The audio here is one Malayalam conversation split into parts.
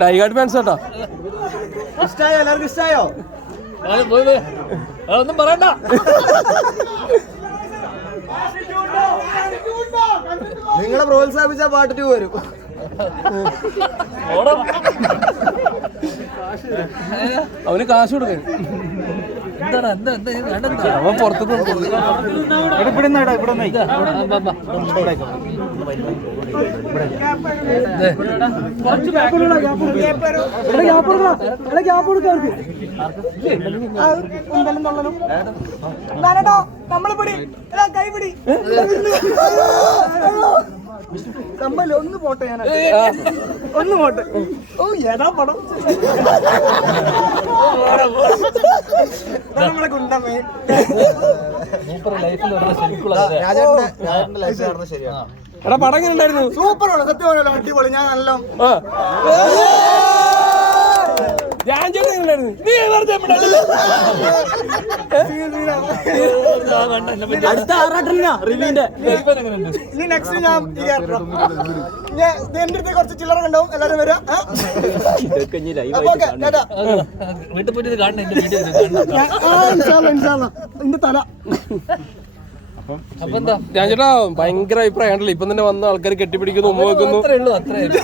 ഡൈഗാർഡ് ഫാൻസ് കേട്ടോ ഇഷ്ടായോ? എല്ലാവർക്കും ഇഷ്ടായോ? അതൊന്നും പറയണ്ട. നിങ്ങളെ പ്രോത്സാഹിപ്പിച്ച പാട്ട് ടു വരും. ഓടാ. അവന് കാശ് കൊടുക്കാൻ അവൻ പുറത്തു ഒന്ന് പോട്ടെ ഞാൻ ഒന്ന് പോട്ടെ. ഓ ഏതാ പടം. നമ്മളെ കുണ്ടമ്മേ എടാ പടം എങ്ങനെ ഉണ്ടായിരുന്നു? സൂപ്പർ ആണ് സത്യം പറഞ്ഞല്ലോ അടിപൊളി ഞാൻ നല്ല ആ. ഞാൻ ചേട്ടൻ എങ്ങനെ ഉണ്ടായിരുന്നു നീ വെറുതെ മിണ്ടാണ്ടില്ല. ആ, വേണ്ട, എന്നെ പറ്റി അടുത്ത? ഇനി നെക്സ്റ്റ് ഞാൻ കുറച്ച് ചില്ലറ ഉണ്ടാവും എല്ലാരും വരാം വീട്ടിൽ പോയിട്ട് കാണണം തല ഞാൻ ചേട്ടാ ഭയങ്കര അഭിപ്രായം ഇപ്പം തന്നെ വന്ന ആൾക്കാർ കെട്ടിപ്പിടിക്കുന്നു ഉമ്മ വെക്കുന്നു അത്രേ ഉള്ളൂ അത്രേ ഇതാ,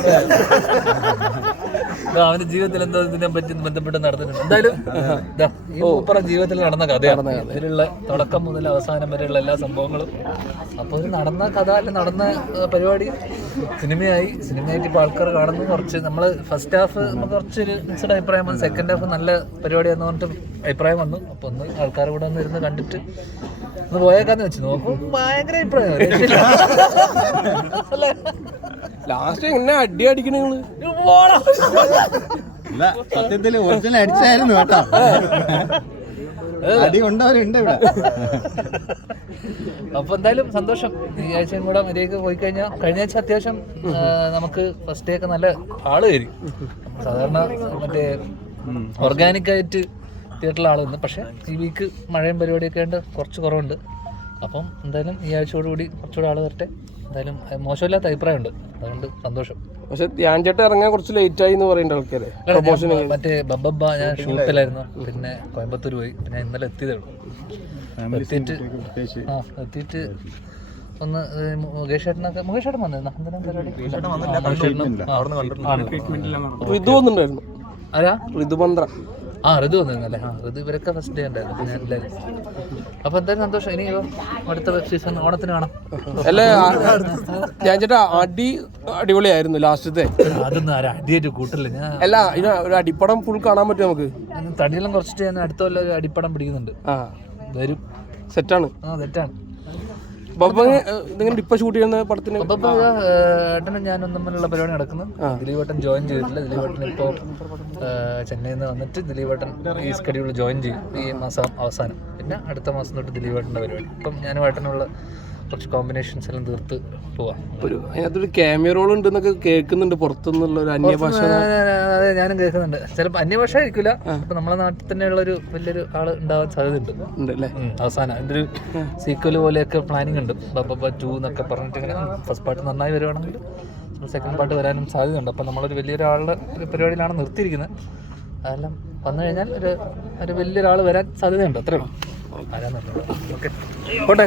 അവന്റെ ജീവിതത്തിൽ എന്തോ ഇതിനെ പറ്റി ബന്ധപ്പെട്ട് നടന്നിട്ടുണ്ട്. എന്തായാലും ഈ മൂപ്പറ ജീവിതത്തിൽ നടന്ന കഥയാണ് ഇതിലുള്ള തുടക്കം മുതൽ അവസാനം വരെയുള്ള എല്ലാ സംഭവങ്ങളും. അപ്പൊ ഒരു നടന്ന കഥ അല്ല നടന്ന പരിപാടി സിനിമയായി. സിനിമയായിട്ട് ഇപ്പൊ ആൾക്കാർ കാണുന്നു. കുറച്ച് നമ്മൾ ഫസ്റ്റ് ഹാഫ് നമുക്ക് കുറച്ചൊരു മിക്സഡ് അഭിപ്രായം വന്നു. സെക്കൻഡ് ഹാഫ് നല്ല പരിപാടിയാന്ന് പറഞ്ഞിട്ട് അഭിപ്രായം വന്നു. അപ്പൊ ഒന്ന് ആൾക്കാർ കൂടെ ഒന്ന് ഇരുന്ന് കണ്ടിട്ട് ഒന്ന് പോയേക്കാന്ന് വെച്ച് നോക്കും. ഭയങ്കര അഭിപ്രായം. ലാസ്റ്റ് എങ്ങനെ അടി അടിക്കണേ. സത്യത്തിൽ ഒറിജിനൽ അടിച്ചായിരുന്നു കേട്ടോ. അടി കൊണ്ടവരുണ്ട് ഇവിടെ. അപ്പൊ എന്തായാലും സന്തോഷം. ഈ ആഴ്ചയും കൂടെ മര്യാദയ്ക്ക് പോയി കഴിഞ്ഞാൽ കഴിഞ്ഞ ആഴ്ച അത്യാവശ്യം നമുക്ക് ഫസ്റ്റ് ഡേ ഒക്കെ നല്ല ആൾ കയറി സാധാരണ മറ്റേ ഓർഗാനിക് ആയിട്ട് തിയേറ്ററിൽ ആൾ വന്നു പക്ഷെ ഈ വീക്ക് മഴയും പരിപാടിയൊക്കെ ഉണ്ട് കുറച്ച് കുറവുണ്ട്. അപ്പം എന്തായാലും ഈ ആഴ്ചയോടുകൂടി കുറച്ചുകൂടെ ആൾ വരട്ടെ. എന്തായാലും മോശമില്ലാത്ത അഭിപ്രായമുണ്ട്. അതുകൊണ്ട് സന്തോഷം. പക്ഷെ ധ്യാൻ ചേട്ടൻ ഇറങ്ങാൻ കുറച്ച് ലേറ്റ് ആയി എന്ന് പറയുന്ന ആൾക്കാരെ. പ്രൊമോഷൻ മറ്റേ ബബ്ബ ഞാൻ ഷൂട്ടിലായിരുന്നു. പിന്നെ കോയമ്പത്തൂർ പോയി. പിന്നെ ഇന്നലെ എത്തിയതേ ഉള്ളൂ. എത്തിയിട്ട് ആ എത്തിയിട്ട് ഒന്ന് മുകേഷ് ചേട്ടനൊക്കെ മുകേഷ് ചേട്ടൻ വന്നിരുന്നു? എന്തിനാ പരിപാടി. ഋതു വന്നിട്ടുണ്ടായിരുന്നു. ആരാ? ഋതു പന്ത്ര ആ ഋതു വന്നിരുന്നല്ലേ? ആ ഋതു ഇവരൊക്കെ ഫസ്റ്റ് ഡേ ഉണ്ടായിരുന്നു. ഞാൻ എല്ലാവരും അപ്പൊ എന്തായാലും സന്തോഷം. ഇനി അടുത്ത സീസൺ ഓണത്തിന് കാണാം. അല്ലേ ഞാൻ ചേട്ടാ അടി അടിപൊളിയായിരുന്നു ലാസ്റ്റത്തെ. അതൊന്നും ആരാ? അടിയായിട്ട് കൂട്ടില്ല ഞാൻ? അല്ല ഇനി ഒരു അടിപ്പടം ഫുൾ കാണാൻ പറ്റും നമുക്ക്? തടിയെല്ലാം കുറച്ചിട്ട് ഞാൻ അടുത്ത കൊല്ലം ഒരു അടിപ്പടം പിടിക്കുന്നുണ്ട്. ആ. വരും. സെറ്റാണ് ആ ഇതിങ്ങനെ ഇപ്പൊ ഷൂട്ട് ചെയ്യുന്ന പടത്തിന്? ഏട്ടനും ഞാനും തമ്മിലുള്ള പരിപാടി നടക്കുന്നു. ദിലീപേട്ടൻ ജോയിൻ ചെയ്തിട്ടില്ല. ദിലീപേട്ടൻ ഇപ്പോ ചെന്നൈയിൽ നിന്ന് വന്നിട്ട് ദിലീപേട്ടൻ ഈ സ്കെഡ്യൂൾ ജോയിൻ ചെയ്യും. ഈ മാസം അവസാനം. പിന്നെ അടുത്ത മാസം തൊട്ട് ദിലീപേട്ടന്റെ പരിപാടി. ഇപ്പം ഞാനും ഏട്ടനുള്ള കുറച്ച് കോമ്പിനേഷൻസ് എല്ലാം തീർത്ത് പോവാം. ഒരു അതിനകത്തൊരു ക്യാമിയ റോൾ ഉണ്ട് എന്നൊക്കെ കേൾക്കുന്നുണ്ട്. പുറത്തുനിന്നുള്ള ഒരു അന്യഭാഷ അതെ ഞാനും കേൾക്കുന്നുണ്ട്. ചിലപ്പോൾ അന്യഭാഷ ആയിരിക്കില്ല അപ്പൊ നമ്മളെ നാട്ടിൽ തന്നെയുള്ള ഒരു വലിയൊരു ആൾ ഉണ്ടാവാൻ സാധ്യതയുണ്ട്. ഉണ്ട് അല്ലേ അവസാനം അതിന്റെ ഒരു സീക്വൽ പോലെയൊക്കെ പ്ലാനിങ് ഉണ്ട്. ബബ്ബ ടു എന്നൊക്കെ പറഞ്ഞിട്ട് ഇങ്ങനെ ഫസ്റ്റ് പാർട്ട് നന്നായി വരുവാണെങ്കിൽ സെക്കൻഡ് പാർട്ട് വരാനും സാധ്യതയുണ്ട്. അപ്പം നമ്മളൊരു വലിയൊരാളുടെ ഒരു പരിപാടിയിലാണ് നിർത്തിയിരിക്കുന്നത്. അതെല്ലാം വന്നു കഴിഞ്ഞാൽ ഒരു ഒരു വലിയൊരാൾ വരാൻ സാധ്യതയുണ്ട്. അത്രയുള്ളൂ ഓക്കെ പോട്ടെ.